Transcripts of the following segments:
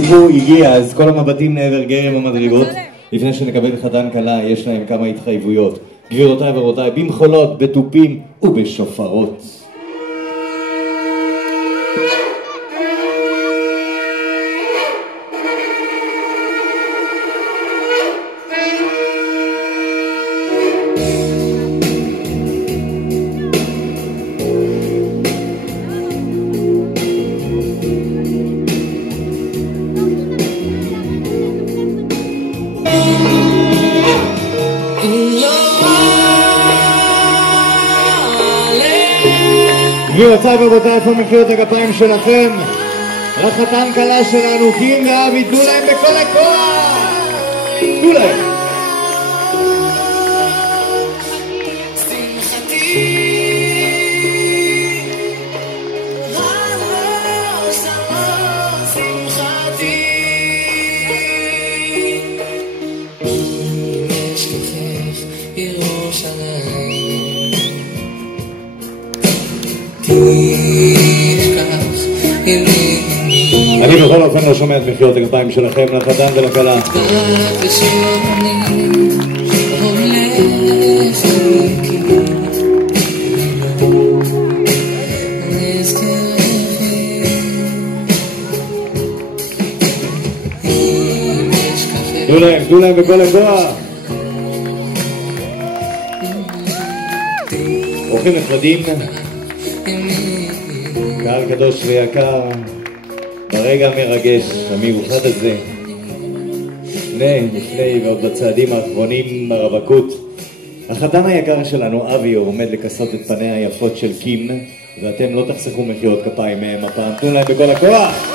סיפור הגיע, אז כל המבטים לעבר גרם המדרגות. לפני שנקבל חתן כלה, יש להם כמה התחייבויות. גבירותיי ורבותיי, במחולות, בתופים ובשופרות. גבירותיי ורבותיי, איפה מחיאות הכפיים שלכם? לחתן כלה שלנו, קים ואבי, תנו להם בכל הכוח! תנו להם! אני בכל אופן לא שומע את מחיאות הכפיים שלכם לחתן ולכלה. תנו להם בכל הכוח. אורחים נכבדים, קהל קדוש ויקר, ברגע המרגש, המיוחד הזה, לפני ועוד בצעדים האחרונים ברווקות, החתן היקר שלנו, אבי, עומד לכסות את פניה היפות של קים, ואתם לא תחסכו מחיאות כפיים מהם הפעם. תנו להם בכל הכוח!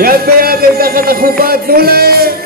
יד ביד תחת החופה, תנו להם!